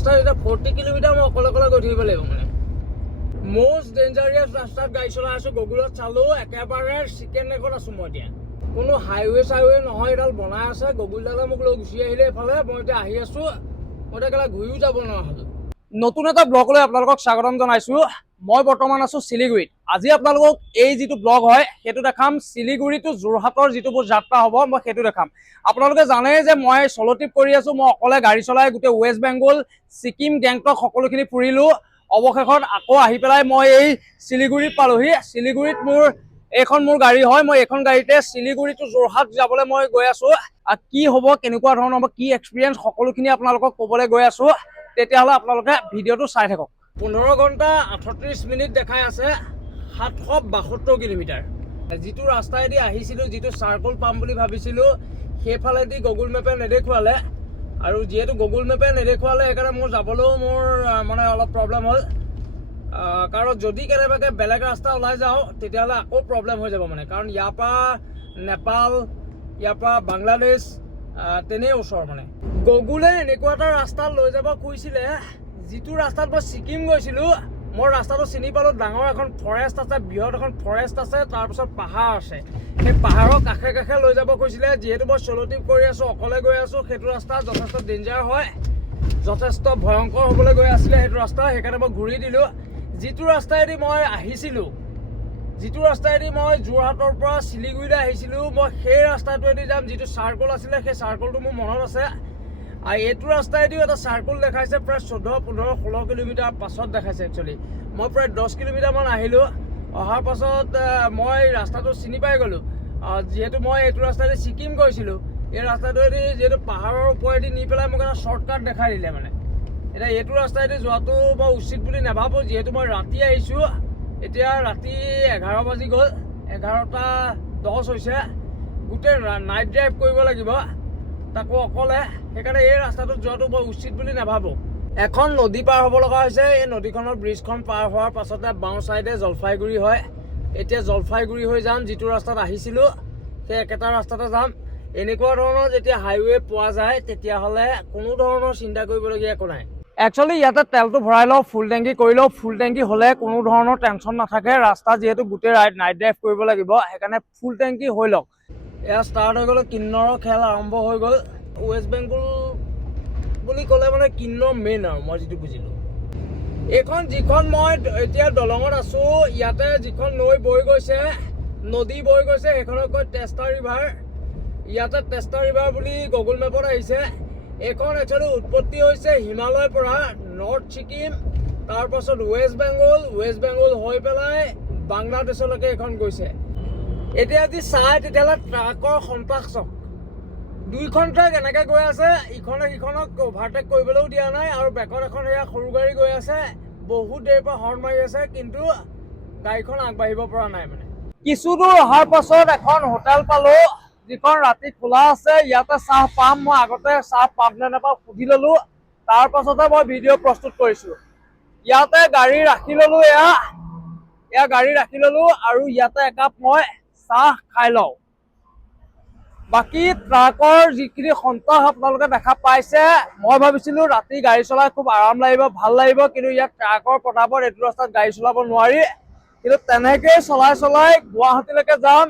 এটা 40 কিলোমিটাৰ মই অকলে অকলে গৈ থাকিব লাগিব মানে মোষ্ট ডেঞ্জাৰিয়াছ ৰাস্তাত গাড়ী চলাই আছো গগুলত চালো একেবাৰে চিকেন নেকত আছো মই এতিয়া কোনো হাইৱে চাইৱে নহয় এডাল বনাই আছে গগুলডালে মোক লৈ গুচি আহিলে এফালে মই এতিয়া আহি আছো মই এতিয়া ঘূৰিও যাব নোৱাৰা হলো নতুন এটা ব্লগলৈ আপোনালোকক স্বাগতম জনাইছো মই বৰ্তমান আছো শিলিগুৰিত আজি আপোনালোকক এই যিটো ব্লগ হয় সেইটো দেখাম শিলিগুৰি টু যোৰহাটৰ যিটো যাত্ৰা হ'ব মই সেইটো দেখাম আপোনালোকে জানে যে মই সলো ট্ৰিপ কৰি আছো মই অকলে গাড়ী চলাই গোটেই ৱেষ্ট বেংগল সিকিম গেংটক সকলোখিনি ফুৰিলো অৱশেষত আকৌ আহি পেলাই মই এই শিলিগুৰিত পালোহি শিলিগুৰিত এইখন মোৰ গাড়ী হয় মই এইখন গাড়ীতে শিলিগুৰি টু যোৰহাট যাবলৈ মই গৈ আছো কি হ'ব কেনেকুৱা ধৰণৰ হ'ব কি এক্সপিৰিয়েঞ্চ সকলোখিনি আপোনালোকক ক'বলৈ গৈ আছো তেতিয়াহ'লে আপোনালোকে ভিডিঅ'টো চাই থাকক 15 ঘণ্টা 38 মিনিট দেখাই আছে 772 কিলোমিটাৰ যিটো ৰাস্তাইদি আহিছিলো যিটো চাৰ্কল পাম বুলি ভাবিছিলো সেইফালেদি গুগল মেপে নেদেখুৱালে আৰু যেহেতু গুগল মেপে নেদেখুৱালে সেইকাৰণে মোৰ যাবলৈও মোৰ মানে অলপ প্ৰব্লেম হ'ল কাৰণ যদি কেনেবাকৈ বেলেগ ৰাস্তা ওলাই যাওঁ তেতিয়াহ'লে আকৌ প্ৰব্লেম হৈ যাব মানে কাৰণ ইয়াৰ পৰা নেপাল ইয়াৰ পৰা বাংলাদেশ তেনেই ওচৰ মানে গুগলে এনেকুৱা এটা ৰাস্তা লৈ যাব কৈছিলে যিটো ৰাস্তাত মই ছিকিম গৈছিলো মই ৰাস্তাটো চিনি পালো ডাঙৰ এখন ফৰেষ্ট আছে বৃহৎ এখন ফৰেষ্ট আছে তাৰপিছত পাহাৰ আছে সেই পাহাৰৰ কাষে কাষে লৈ যাব কৈছিলে যিহেতু মই সলো ট্ৰিপ কৰি আছো অকলে গৈ আছো সেইটো ৰাস্তা যথেষ্ট ডেঞ্জাৰ হয় যথেষ্ট ভয়ংকৰ হ'বলৈ গৈ আছিলে সেইটো ৰাস্তা সেইকাৰণে মই ঘূৰি দিলো যিটো ৰাস্তাইদি মই আহিছিলো যিটো ৰাস্তাইদি মই যোৰহাটৰ পৰা শিলিগুৰিলৈ আহিছিলো মই সেই ৰাস্তাটোৱেদি যাম যিটো চাৰ্কল আছিলে সেই চাৰ্কলটো মোৰ মনত আছে আৰু এইটো ৰাস্তাইদিও এটা চাৰ্কল দেখাইছে প্ৰায় 14-15-16 কিলোমিটাৰ পাছত দেখাইছে একচুৱেলি মই প্ৰায় 10 কিলোমিটাৰমান আহিলোঁ অহাৰ পাছত মই ৰাস্তাটো চিনি পাই গ'লোঁ যিহেতু মই এইটো ৰাস্তাইদি ছিকিম গৈছিলোঁ এই ৰাস্তাটোৱেদি যিহেতু পাহাৰৰ ওপৰেদি নি পেলাই মোক এটা শ্বৰ্টকাট দেখাই দিলে মানে এতিয়া এইটো ৰাস্তাইদি যোৱাটো মই উচিত বুলি নাভাবোঁ যিহেতু মই ৰাতি আহিছোঁ এতিয়া ৰাতি 11 বাজি গ'ল 11:10 হৈছে গোটেই নাইট ড্ৰাইভ কৰিব লাগিব তাকো অকলে সেইকাৰণে এই ৰাস্তাটোত যোৱাটো মই উচিত বুলি নাভাবোঁ এখন নদী পাৰ হ'ব লগা হৈছে এই নদীখনৰ ব্ৰিজখন পাৰ হোৱাৰ পাছতে বাওঁ ছাইডে জলপাইগুৰি হয় এতিয়া জলপাইগুৰি হৈ যাম যিটো ৰাস্তাত আহিছিলোঁ সেই একেটা ৰাস্তাতে যাম এনেকুৱা ধৰণৰ যেতিয়া হাইৱে পোৱা যায় তেতিয়াহ'লে কোনো ধৰণৰ চিন্তা কৰিবলগীয়া একো নাই একচুৱেলি ইয়াতে তেলটো ভৰাই লওঁ ফুল টেংকি কৰি লওঁ ফুল টেংকি হ'লে কোনো ধৰণৰ টেনশ্যন নাথাকে ৰাস্তা যিহেতু গোটেই নাইট ড্ৰাইভ কৰিব লাগিব সেইকাৰণে ফুল টেংকি হৈ লওক এয়া ষ্টাৰ্ট হৈ গ'ল কিন্নৰৰ খেল আৰম্ভ হৈ গ'ল ৱেষ্ট বেংগল বুলি ক'লে মানে কিন্নৰ মেইন আৰু মই যিটো বুজিলোঁ এইখন যিখন মই এতিয়া দলঙত আছোঁ ইয়াতে যিখন নৈ বৈ গৈছে নদী বৈ গৈছে সেইখনক কয় টেষ্টা ৰিভাৰ ইয়াতে টেষ্টা ৰিভাৰ বুলি গুগল মেপত আহিছে এইখন একচুৱেলি উৎপত্তি হৈছে হিমালয়ৰ পৰা নৰ্থ ছিকিম তাৰপাছত ৱেষ্ট বেংগল হৈ পেলাই বাংলাদেশলৈকে এইখন গৈছে এতিয়া যদি চাই তেতিয়াহ'লে ট্ৰাকৰ সন্ত্ৰাস চক দুইখন ট্ৰাক এনেকৈ গৈ আছে ইখনে সিখনক অভাৰটেক কৰিবলৈও দিয়া নাই আৰু বেকত এখন এয়া সৰু গাড়ী গৈ আছে বহুত দেৰিৰ পৰা হৰ্ণ মাৰি আছে কিন্তু গাড়ীখন আগবাঢ়িব পৰা নাই মানে কিছু দূৰ অহাৰ পাছত এখন হোটেল পালো যিখন ৰাতি খোলা আছে ইয়াতে চাহ পাম মই আগতে চাহ পাম নে নাপাওঁ সুধি ল'লো তাৰ পাছতে মই ভিডিঅ' প্ৰস্তুত কৰিছোঁ ইয়াতে গাড়ী ৰাখি ল'লো এয়া গাড়ী ৰাখি ল'লো আৰু ইয়াতে একাপ মই চাহ খাই লওঁ বাকী ট্ৰাকৰ যিখিনি সন্ত্ৰাস আপোনালোকে দেখা পাইছে মই ভাবিছিলোঁ ৰাতি গাড়ী চলাই খুব আৰাম লাগিব ভাল লাগিব কিন্তু ইয়াত ট্ৰাকৰ প্ৰতাপত এইটো ৰাস্তাত গাড়ী চলাব নোৱাৰি কিন্তু তেনেকেই চলাই গুৱাহাটীলৈকে যাম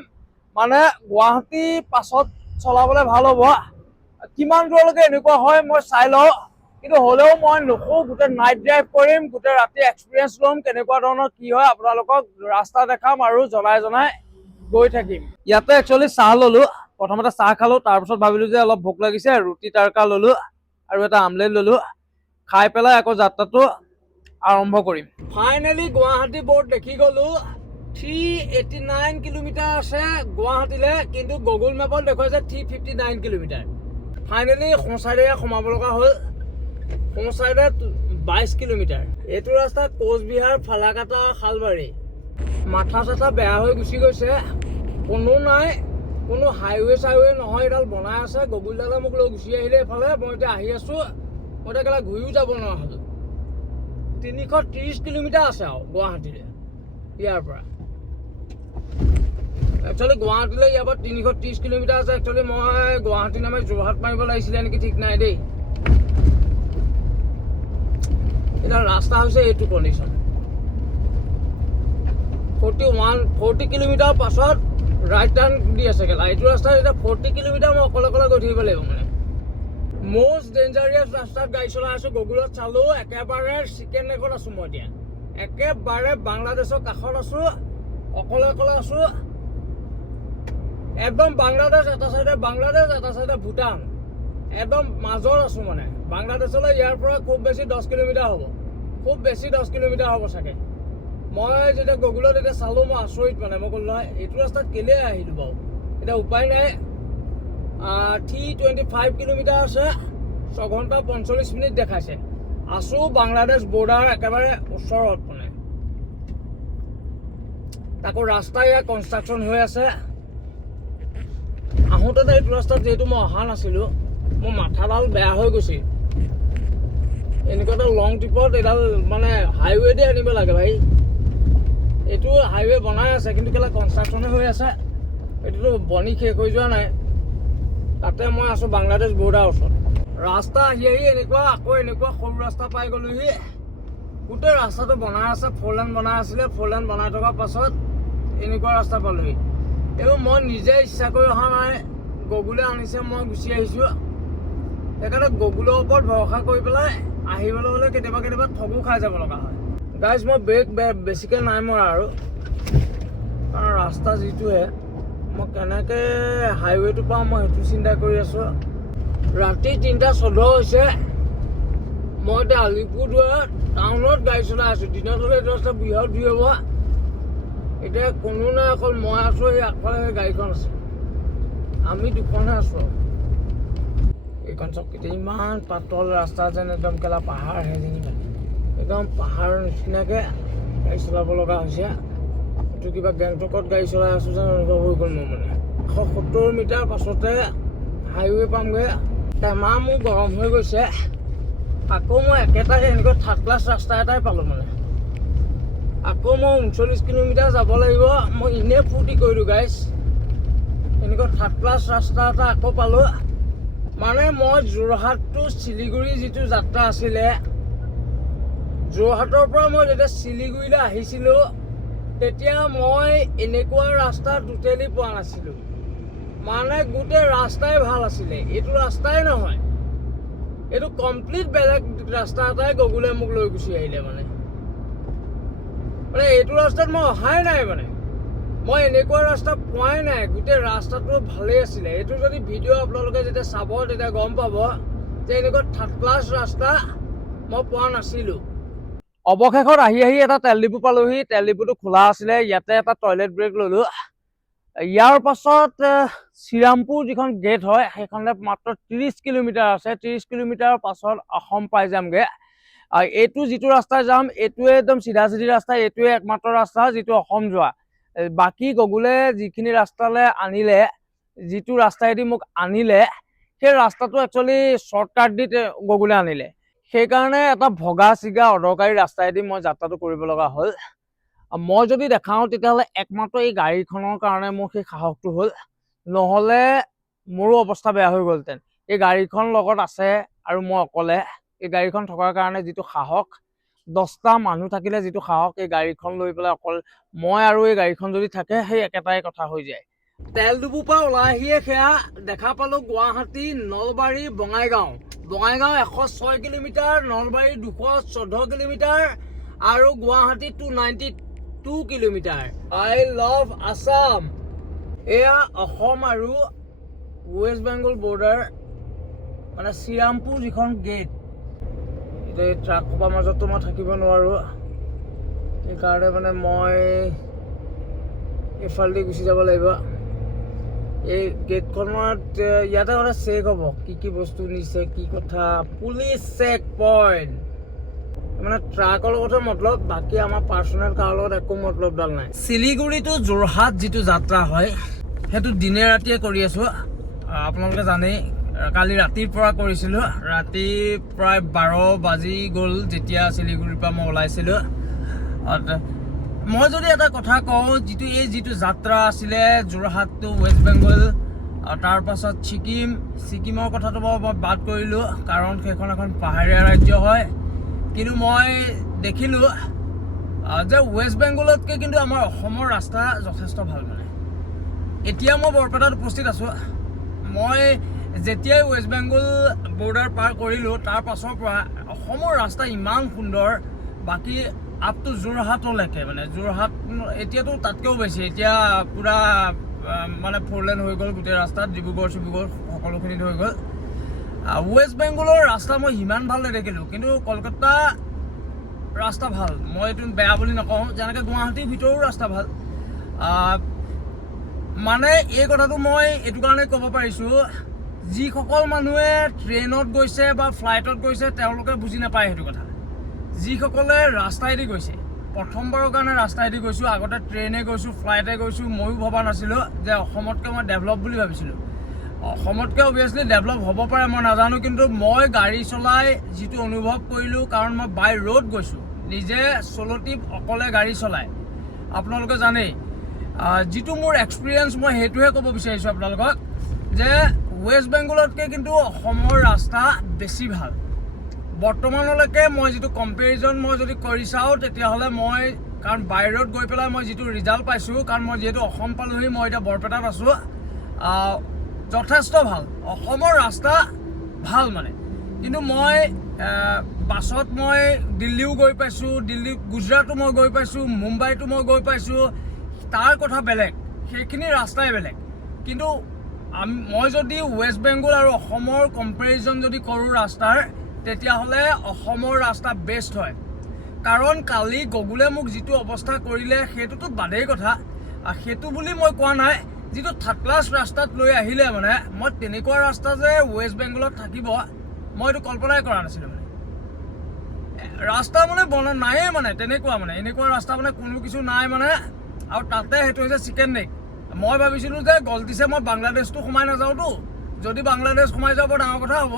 মানে গুৱাহাটী পাছত চলাবলৈ ভাল হ'ব কিমান দূৰলৈকে এনেকুৱা হয় মই চাই লওঁ কিন্তু হ'লেও মই নুখো গোটেই নাইট ড্ৰাইভ কৰিম গোটেই ৰাতি এক্সপিৰিয়েঞ্চ ল'ম কেনেকুৱা ধৰণৰ কি হয় আপোনালোকক ৰাস্তা দেখাম আৰু জনাই গৈ থাকিম ইয়াতে একচুৱেলি চাহ ল'লোঁ প্ৰথমতে চাহ খালোঁ তাৰপিছত ভাবিলোঁ যে অলপ ভোক লাগিছে ৰুটি তাৰকা ল'লোঁ আৰু এটা আমলেট ল'লোঁ খাই পেলাই আকৌ যাত্ৰাটো আৰম্ভ কৰিম ফাইনেলি গুৱাহাটী বৰ্ড দেখি গ'লোঁ 389 কিলোমিটাৰ আছে গুৱাহাটীলৈ কিন্তু গুগল মেপত দেখুৱাইছে 359 কিলোমিটাৰ ফাইনেলি সোঁচাইডে সোমাব লগা হ'ল সোঁচাইডে 22 কিলোমিটাৰ এইটো ৰাস্তা কোচবিহাৰ ফালাকাটা শালবাৰী মাথা চাথা বেয়া হৈ গুচি গৈছে কোনো নাই কোনো হাইৱে চাইৱে নহয় এডাল বনাই আছে গুগলডালে মোক লৈ গুচি আহিলে এইফালে মই এতিয়া আহি আছোঁ মই এতিয়া কেলা ঘূৰিও যাব নোৱাৰা হ'লোঁ 330 কিলোমিটাৰ আছে আৰু গুৱাহাটীলৈ ইয়াৰ পৰা একচুৱেলি গুৱাহাটীলৈ ইয়াৰ পৰা 330 কিলোমিটাৰ আছে একচুৱেলি মই গুৱাহাটী নামে যোৰহাট মাৰিব লাগিছিলে নেকি ঠিক নাই দেই এতিয়া ৰাস্তা হৈছে এইটো কণ্ডিশ্যন। 40 কিলোমিটাৰ পাছত ৰাইট টাৰ্ণ দি আছে কেলা। এইটো ৰাস্তাত এতিয়া 40 কিলোমিটাৰ মই অকলে অকলে গৈ থাকিব লাগিব মানে। মষ্ট ডেঞ্জাৰিয়াছ ৰাস্তাত গাড়ী চলাই আছোঁ। গুগলত চালোঁ, একেবাৰে চিকেন নেকত আছোঁ মই এতিয়া। একেবাৰে বাংলাদেশৰ কাষত আছোঁ, অকলে অকলে আছোঁ। একদম বাংলাদেশ এটা চাইডে, বাংলাদেশ এটা চাইডে ভূটান, একদম মাজত আছোঁ মানে। বাংলাদেশলৈ ইয়াৰ পৰা খুব বেছি 10 কিলোমিটাৰ হ'ব, খুব বেছি 10 কিলোমিটাৰ হ'ব চাগে। মই যেতিয়া গুগলত এতিয়া চালোঁ, মই আচৰিত মানে। মই ক'লো নহয় এইটো ৰাস্তাত কেলৈ আহিলোঁ বাৰু। এতিয়া উপায় নাই। 325 কিলোমিটাৰ আছে, 6 ঘণ্টা 45 মিনিট দেখাইছে। আছোঁ বাংলাদেশ বৰ্ডাৰ একেবাৰে ওচৰত মানে। তাকো ৰাস্তা ইয়াত কনষ্ট্ৰাকশ্যন হৈ আছে। আহোঁতে এইটো ৰাস্তাত যিহেতু মই অহা নাছিলোঁ, মোৰ মাথাডাল বেয়া হৈ গৈছে। এনেকুৱা এটা লং ট্ৰিপত এডাল মানে হাইৱে দি আনিব লাগে ভাই। এইটো হাইৱে বনাই আছে, কিন্তু কেলা কনষ্ট্ৰাকশ্যনে হৈ আছে। এইটোতো বনি শেষ হৈ যোৱা নাই। তাতে মই আছোঁ বাংলাদেশ বৰ্ডাৰ ওচৰত। ৰাস্তা আহি আহি এনেকুৱা আকৌ এনেকুৱা সৰু ৰাস্তা পাই গ'লোহি। গোটেই ৰাস্তাটো বনাই আছে, 4 লেন বনাই আছিলে। 4 লেন বনাই থকাৰ পাছত এনেকুৱা ৰাস্তা পালোহি। এইবোৰ মই নিজে ইচ্ছা কৰি অহা নাই, গুগলে আনিছে, মই গুচি আহিছোঁ। সেইকাৰণে গুগলৰ ওপৰত ভৰসা কৰি পেলাই আহিবলৈ হ'লে কেতিয়াবা ঠগো খাই যাব লগা হয়। গাইজ মই ব্ৰেক বেছিকৈ নাই মৰা আৰু, কাৰণ ৰাস্তা যিটোহে, মই কেনেকৈ হাইৱেটো পাওঁ মই সেইটো চিন্তা কৰি আছোঁ। ৰাতি 3:14 হৈছে। মই এতিয়া আলিপুৰদুৱাৰ টাউনত গাড়ী চলাই আছোঁ। দিনত হ'লে এইটো ৰাস্তা বৃহৎ ভিৰ হ'ব। এতিয়া কোনো নাই, অকল মই আছোঁ। সেই আগফালে সেই গাড়ীখন আছে, আমি দুখনহে আছোঁ। এইখন চকীতে ইমান পাতল ৰাস্তা যেন একদম কেলা পাহাৰহে যেনিবা। একদম পাহাৰৰ নিচিনাকৈ গাড়ী চলাব লগা হৈছে। এইটো কিবা গেংটকত গাড়ী চলাই আছোঁ যেন অনুভৱ হৈ গ'ল মোৰ মানে। 170 মিটাৰ পাছতে হাইৱে পামগৈ। টেমা মোৰ গৰম হৈ গৈছে। আকৌ মই একেটাই এনেকুৱা থাৰ্ড ক্লাছ ৰাস্তা এটাই পালোঁ মানে। আকৌ মই 39 কিলোমিটাৰ যাব লাগিব। মই এনেই ফূৰ্তি কৰিলোঁ গাইজ। এনেকুৱা থাৰ্ড ক্লাছ ৰাস্তা এটা আকৌ পালোঁ মানে। মই যোৰহাট টু শিলিগুৰি যিটো যাত্ৰা আছিলে, যোৰহাটৰ পৰা মই যেতিয়া শিলিগুৰিলৈ আহিছিলোঁ, তেতিয়া মই এনেকুৱা ৰাস্তা টোটেলি পোৱা নাছিলোঁ মানে। গোটেই ৰাস্তাই ভাল আছিলে। এইটো ৰাস্তাই নহয়, এইটো কমপ্লিট বেলেগ ৰাস্তা এটাই গুগলে মোক লৈ গুচি আহিলে মানে। এইটো ৰাস্তাত মই অহাই নাই মানে। মই এনেকুৱা ৰাস্তা পোৱাই নাই। গোটেই ৰাস্তাটো ভালেই আছিলে। এইটো যদি ভিডিঅ' আপোনালোকে যেতিয়া চাব, তেতিয়া গম পাব যে এনেকুৱা থাৰ্ড ক্লাছ ৰাস্তা মই পোৱা নাছিলোঁ। অৱশেষত আহি আহি এটা তেল ডিপু পালোহি। তেল ডিপুটো খোলা আছিলে। ইয়াতে এটা টয়লেট ব্ৰেক ল'লোঁ। ইয়াৰ পাছত শ্ৰীৰামপুৰ যিখন গেট হয়, সেইখনলৈ মাত্ৰ 30 কিলোমিটাৰ আছে। 30 কিলোমিটাৰৰ পাছত অসম পাই যামগৈ। এইটো যিটো ৰাস্তাই যাম, এইটোৱে একদম চিধা চিধি ৰাস্তা। এইটোৱে একমাত্ৰ ৰাস্তা যিটো অসম যোৱা। বাকী গুগলে যিখিনি ৰাস্তালৈ আনিলে, যিটো ৰাস্তাইদি মোক আনিলে, সেই ৰাস্তাটো একচুৱেলি শ্বৰ্টকাট দি গুগলে আনিলে। সেইকাৰণে এটা ভগা চিগা অদৰকাৰী ৰাস্তাইদি মই যাত্ৰাটো কৰিব লগা হ'ল। মই যদি দেখাওঁ তেতিয়াহ'লে একমাত্ৰ এই গাড়ীখনৰ কাৰণে মোৰ সেই সাহসটো হ'ল, নহ'লে মোৰো অৱস্থা বেয়া হৈ গ'লহেঁতেন। এই গাড়ীখন লগত আছে আৰু মই অকলে। এই গাড়ীখন থকাৰ কাৰণে যিটো সাহস, 10টা মানুহ থাকিলে যিটো সাহস, এই গাড়ীখন লৈ পেলাই অকল মই আৰু এই গাড়ীখন যদি থাকে, সেই একেটাই কথা হৈ যায়। তেল ডিপুৰ পৰা ওলাই আহিয়ে সেয়া দেখা পালোঁ গুৱাহাটী, নলবাৰী, বঙাইগাঁও। বঙাইগাঁও 106 কিলোমিটাৰ, নলবাৰী 214 কিলোমিটাৰ আৰু Guwahati 292 kilometre. I love Assam. এয়া অসম আৰু ৱেষ্ট বেংগল বৰ্ডাৰ মানে শ্ৰীৰামপুৰ যিখন গেট। এতিয়া এই ট্ৰাক সোপাৰ মাজতো মই থাকিব নোৱাৰোঁ। সেইকাৰণে মানে মই এইফালেদি গুচি যাব লাগিব। এই গেটখনত ইয়াতে মানে চেক হ'ব কি কি বস্তু নিছে, কি কথা। পুলিচ চেক পইণ্ট মানে ট্ৰাকৰ লগতে মতলব, বাকী আমাৰ পাৰ্চনেল কাৰৰ লগত একো মতলবডাল নাই। শিলিগুৰি টু যোৰহাট যিটো যাত্ৰা হয়, সেইটো দিনে ৰাতিয়ে কৰি আছোঁ। আপোনালোকে জানেই, কালি ৰাতিৰ পৰা কৰিছিলোঁ। ৰাতি প্ৰায় 12 বাজি গ'ল যেতিয়া শিলিগুৰিৰ পৰা মই ওলাইছিলোঁ। মই যদি এটা কথা কওঁ, যিটো যাত্ৰা আছিলে যোৰহাট টু ৱেষ্ট বেংগল, তাৰ পাছত ছিকিমৰ কথাটো বাৰু মই বাদ কৰিলোঁ, কাৰণ সেইখন এখন পাহাৰীয়া ৰাজ্য হয়। কিন্তু মই দেখিলোঁ যে ৱেষ্ট বেংগলতকৈ কিন্তু আমাৰ অসমৰ ৰাস্তা যথেষ্ট ভাল মানে এতিয়া মই বৰপেটাত উপস্থিত আছোঁ মই যেতিয়াই ৱেষ্ট বেংগল বৰ্ডাৰ পাৰ কৰিলোঁ তাৰ পাছৰ পৰা অসমৰ ৰাস্তা ইমান সুন্দৰ বাকী আপ টু যোৰহাটলৈকে মানে যোৰহাট এতিয়াতো তাতকৈও বেছি এতিয়া পূৰা মানে 4 লেন হৈ গ'ল গোটেই ৰাস্তাত ডিব্ৰুগড় চিব্ৰুগড় সকলোখিনিত হৈ গ'ল ৱেষ্ট বেংগলৰ ৰাস্তা মই সিমান ভাল নেদেখিলোঁ কিন্তু কলকাতা ৰাস্তা ভাল মই এইটো বেয়া বুলি নকওঁ যেনেকৈ গুৱাহাটীৰ ভিতৰো ৰাস্তা ভাল মানে এই কথাটো মই এইটো কাৰণে ক'ব পাৰিছোঁ যিসকল মানুহে ট্ৰেইনত গৈছে বা ফ্লাইটত গৈছে তেওঁলোকে বুজি নাপায় সেইটো কথা যিসকলে ৰাস্তাইদি গৈছে প্ৰথমবাৰৰ কাৰণে ৰাস্তাইদি গৈছোঁ আগতে ট্ৰেইনে গৈছোঁ ফ্লাইটে গৈছোঁ ময়ো ভবা নাছিলোঁ যে অসমতকৈ মই ডেভেলপ বুলি ভাবিছিলোঁ অসমতকৈ অভিয়াছলি ডেভেলপ হ'ব পাৰে মই নাজানো কিন্তু মই গাড়ী চলাই যিটো অনুভৱ কৰিলোঁ কাৰণ মই বাই ৰোড গৈছোঁ নিজে চলতি অকলে গাড়ী চলাই আপোনালোকে জানেই যিটো মোৰ এক্সপিৰিয়েঞ্চ মই সেইটোহে ক'ব বিচাৰিছোঁ আপোনালোকক যে ৱেষ্ট বেংগলতকৈ কিন্তু অসমৰ ৰাস্তা বেছি ভাল বৰ্তমানলৈকে মই যিটো কম্পেৰিজন মই যদি কৰি চাওঁ তেতিয়াহ'লে মই কাৰণ বাহিৰত গৈ পেলাই মই যিটো ৰিজাল্ট পাইছোঁ কাৰণ মই যিহেতু অসম পালোহি মই এতিয়া বৰপেটাত আছোঁ যথেষ্ট ভাল অসমৰ ৰাস্তা ভাল মানে কিন্তু মই বাছত মই দিল্লীও গৈ পাইছোঁ দিল্লী গুজৰাটো মই গৈ পাইছোঁ মুম্বাইতো মই গৈ পাইছোঁ তাৰ কথা বেলেগ সেইখিনি ৰাস্তাই বেলেগ কিন্তু মই যদি ৱেষ্ট বেংগল আৰু অসমৰ কম্পেৰিজন যদি কৰোঁ ৰাস্তাৰ তেতিয়াহ'লে অসমৰ ৰাস্তা বেষ্ট হয় কাৰণ কালি গগুলে মোক যিটো অৱস্থা কৰিলে সেইটোতো বাদেই কথা সেইটো বুলি মই কোৱা নাই যিটো থাৰ্ড ক্লাছ ৰাস্তাত লৈ আহিলে মানে মই তেনেকুৱা ৰাস্তা যে ৱেষ্ট বেংগলত থাকিব মই এইটো কল্পনাই কৰা নাছিলোঁ মানে ৰাস্তা মানে বনা নায়েই মানে তেনেকুৱা মানে এনেকুৱা ৰাস্তা মানে কোনো কিছু নাই মানে আৰু তাতে সেইটো হৈছে চিকেন নেক মই ভাবিছিলোঁ যে গলতিছে মই বাংলাদেশটো সোমাই নাযাওঁতো যদি বাংলাদেশ সোমাই যাওঁ বৰ ডাঙৰ কথা হ'ব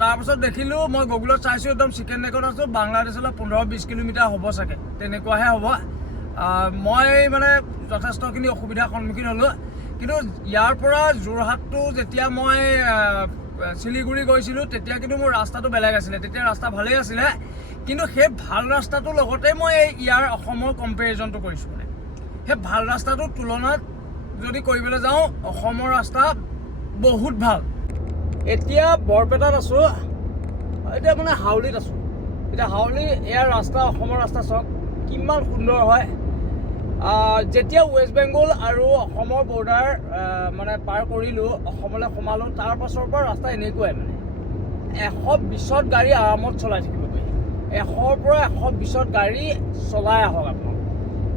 তাৰপাছত দেখিলোঁ মই গুগলত চাইছোঁ একদম চিকেন নেকত আছোঁ বাংলাদেশলৈ 15-20 কিলোমিটাৰ হ'ব চাগে তেনেকুৱাহে হ'ব মই মানে যথেষ্টখিনি অসুবিধাৰ সন্মুখীন হ'লোঁ কিন্তু ইয়াৰ পৰা যোৰহাটটো যেতিয়া মই শিলিগুৰি গৈছিলোঁ তেতিয়া কিন্তু মোৰ ৰাস্তাটো বেলেগ আছিলে তেতিয়া ৰাস্তা ভালেই আছিলে কিন্তু সেই ভাল ৰাস্তাটোৰ লগতে মই ইয়াৰ অসমৰ কম্পেৰিজনটো কৰিছোঁ মানে সেই ভাল ৰাস্তাটোৰ তুলনাত যদি কৰিবলৈ যাওঁ অসমৰ ৰাস্তা বহুত ভাল এতিয়া বৰপেটাত আছোঁ এতিয়া মানে হাউলিত আছোঁ এতিয়া হাউলি ইয়াৰ ৰাস্তা অসমৰ ৰাস্তা চাওক কিমান সুন্দৰ হয় যেতিয়া ৱেষ্ট বেংগল আৰু অসমৰ বৰ্ডাৰ মানে পাৰ কৰিলোঁ অসমলৈ সোমালোঁ তাৰ পাছৰ পৰা ৰাস্তা এনেকুৱাই মানে 120ত গাড়ী আৰামত চলাই থাকিব পাৰি 100ৰ পৰা 120ত গাড়ী চলাই আহক আপোনালোক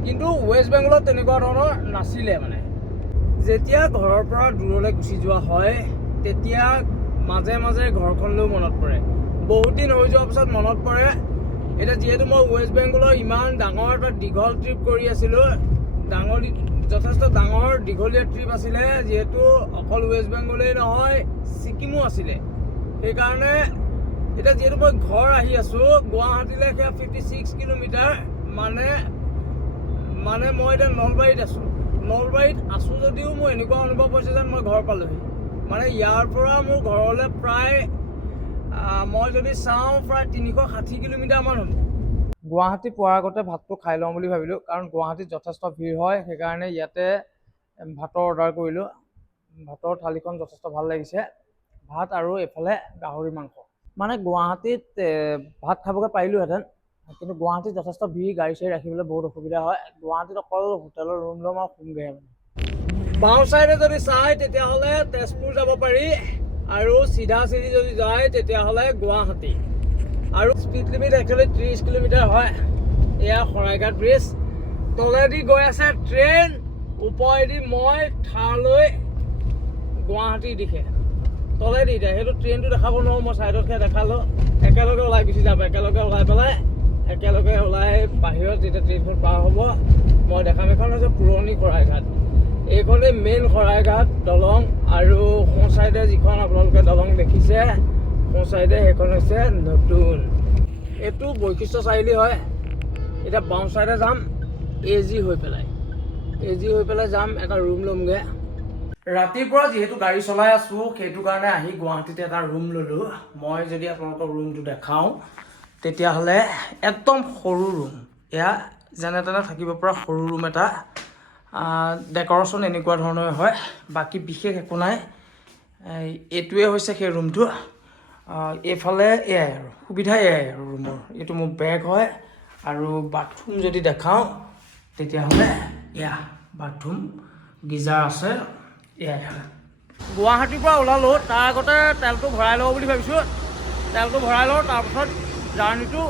কিন্তু ৱেষ্ট বেংগলত তেনেকুৱা ধৰণৰ নাছিলে মানে যেতিয়া ঘৰৰ পৰা দূৰলৈ গুচি যোৱা হয় তেতিয়া মাজে মাজে ঘৰখনলৈও মনত পৰে বহুত দিন হৈ যোৱাৰ পিছত মনত পৰে এতিয়া যিহেতু মই ৱেষ্ট বেংগলৰ ইমান ডাঙৰ এটা দীঘল ট্ৰিপ কৰি আছিলোঁ যথেষ্ট ডাঙৰ দীঘলীয়া ট্ৰিপ আছিলে যিহেতু অকল ৱেষ্ট বেংগলেই নহয় ছিকিমো আছিলে সেইকাৰণে এতিয়া যিহেতু মই ঘৰ আহি আছোঁ গুৱাহাটীলৈ সেয়া 56 কিলোমিটাৰ মানে মই এতিয়া নলবাৰীত আছোঁ যদিও মোৰ এনেকুৱা অনুভৱ হৈছে যেন মই ঘৰ পালোহি মানে ইয়াৰ পৰা মোৰ ঘৰলৈ প্ৰায় মই যদি চাওঁ প্ৰায় 360 কিলোমিটাৰমান হ'ব গুৱাহাটী পোৱাৰ আগতে ভাতটো খাই লওঁ বুলি ভাবিলোঁ কাৰণ গুৱাহাটীত যথেষ্ট ভিৰ হয় সেইকাৰণে ইয়াতে ভাতৰ অৰ্ডাৰ কৰিলোঁ ভাতৰ থালিখন যথেষ্ট ভাল লাগিছে ভাত আৰু এইফালে গাহৰি মাংস মানে গুৱাহাটীত ভাত খাবগৈ পাৰিলোঁহেঁতেন কিন্তু গুৱাহাটীত যথেষ্ট ভিৰ গাড়ী চাড়ী ৰাখিবলৈ বহুত অসুবিধা হয় গুৱাহাটীত অকল হোটেলৰ ৰুম ল'ম আৰু শুমগৈহে মানে বাওঁ চাইডে যদি চাই তেতিয়াহ'লে তেজপুৰ যাব পাৰি আৰু চিধা চিধি যদি যায় তেতিয়াহ'লে গুৱাহাটী আৰু স্পীড লিমিট একচুৱেলি 30 কিলোমিটাৰ হয় এয়া শৰাইঘাট ব্ৰিজ তলেদি গৈ আছে ট্ৰেইন ওপৰেদি মই থাৰলৈ গুৱাহাটীৰ দিশে তলেদি এতিয়া সেইটো ট্ৰেইনটো দেখাব নোৱাৰোঁ মই ছাইডতহে দেখালোঁ একেলগে ওলাই গুচি যাব একেলগে ওলাই পেলাই একেলগে ওলাই বাহিৰত যেতিয়া ট্ৰেইনখন পাৰ হ'ব মই দেখাম এখন হৈছে পুৰণি শৰাইঘাট এইখনেই মেইন শৰাইঘাট দলং আৰু সোঁ চাইডে যিখন আপোনালোকে দলং দেখিছে সোঁ চাইডে সেইখন হৈছে নতুন এইটো বৈশিষ্ট্য চাৰিআলি হয় এতিয়া বাওঁ চাইডে যাম এজি হৈ পেলাই যাম এটা ৰুম ল'মগৈ ৰাতিপুৱা যিহেতু গাড়ী চলাই আছোঁ সেইটো কাৰণে আহি গুৱাহাটীতে এটা ৰুম ল'লোঁ মই যদি আপোনালোকক ৰুমটো দেখাওঁ তেতিয়াহ'লে একদম সৰু ৰুম, এয়া যেনে তেনে থাকিব পৰা সৰু ৰুম এটা। ডেক'ৰেশ্যন এনেকুৱা ধৰণৰ হয়, বাকী বিশেষ একো নাই। এইটোৱে হৈছে সেই ৰুমটো। এইফালে এয়াই আৰু সুবিধা এয়াই আৰু ৰুমৰ। এইটো মোৰ বেগ হয়। আৰু বাথৰুম যদি দেখাওঁ তেতিয়াহ'লে এয়া বাথৰুম, গিজাৰ আছে, এয়াই হয়। গুৱাহাটীৰ পৰা ওলালোঁ, তাৰ আগতে তেলটো ভৰাই লওঁ বুলি ভাবিছোঁ। তেলটো ভৰাই লওঁ, তাৰপাছত জাৰ্ণিটো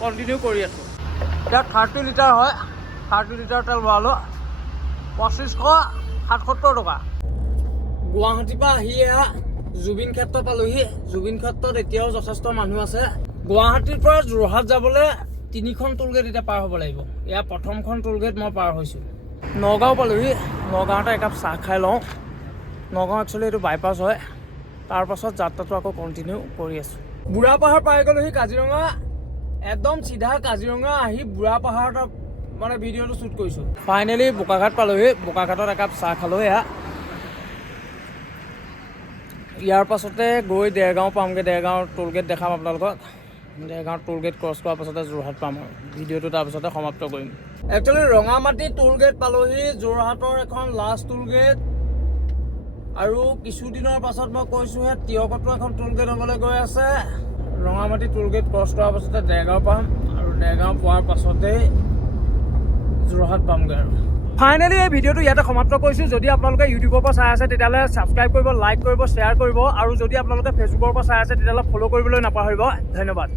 কণ্টিনিউ কৰি আছোঁ। এতিয়া 30 লিটাৰ হয়, 30 লিটাৰ তেল ভৰালোঁ, 2577 টকা। গুৱাহাটীৰ পৰা আহি এয়া জুবিন ক্ষেত্ৰ পালোহি। জুবিন ক্ষেত্ৰত এতিয়াও যথেষ্ট মানুহ আছে। গুৱাহাটীৰ পৰা যোৰহাট যাবলৈ 3খন টোলগেট এতিয়া পাৰ হ'ব লাগিব। এয়া প্ৰথমখন টোলগেট মই পাৰ হৈছোঁ। নগাঁও পালোহি, নগাঁৱতে একাপ চাহ খাই লওঁ। নগাঁও একচুৱেলি এইটো বাইপাছ হয়। তাৰপাছত যাত্ৰাটো আকৌ কণ্টিনিউ কৰি আছোঁ। বুঢ়া পাহাৰ পাই গ'লোহি কাজিৰঙা। একদম চিধা কাজিৰঙা আহি বুঢ়া পাহাৰত মানে ভিডিঅ'টো শ্বুট কৰিছোঁ। ফাইনেলি বোকাঘাট পালোহি, বোকাঘাটত একাপ চাহ খালোঁ। ইয়াৰ পাছতে গৈ দেৰগাঁও পামগৈ। দেৰগাঁৱৰ টোলগেট দেখাম আপোনালোকক। দেৰগাঁৱৰ টোলগেট ক্ৰছ কৰাৰ পাছতে যোৰহাট পাম আৰু ভিডিঅ'টো তাৰপিছতে সমাপ্ত কৰিম। একচুৱেলি ৰঙামাটি টোলগেট পালোহি, যোৰহাটৰ এখন লাষ্ট টোলগেট। আৰু কিছুদিনৰ পাছত মই কৈছোঁহে তিয়কতো এখন টোলগেট হ'বলৈ গৈ আছে। ৰঙামাটি টোলগেট ক্ৰছ কৰাৰ পাছতে দেৰগাঁও পাম, আৰু দেৰগাঁও পোৱাৰ পাছতেই যোৰহাট পামগৈ আৰু ফাইনেলি এই ভিডিঅ'টো ইয়াতে সমাপ্ত কৰিছোঁ। যদি আপোনালোকে ইউটিউবৰ পৰা চাই আছে তেতিয়াহ'লে ছাবস্ক্ৰাইব কৰিব, লাইক কৰিব, শ্বেয়াৰ কৰিব, আৰু যদি আপোনালোকে ফেচবুকৰ পৰা চাই আছে তেতিয়াহ'লে ফ'ল' কৰিবলৈ নাপাহৰিব। ধন্যবাদ।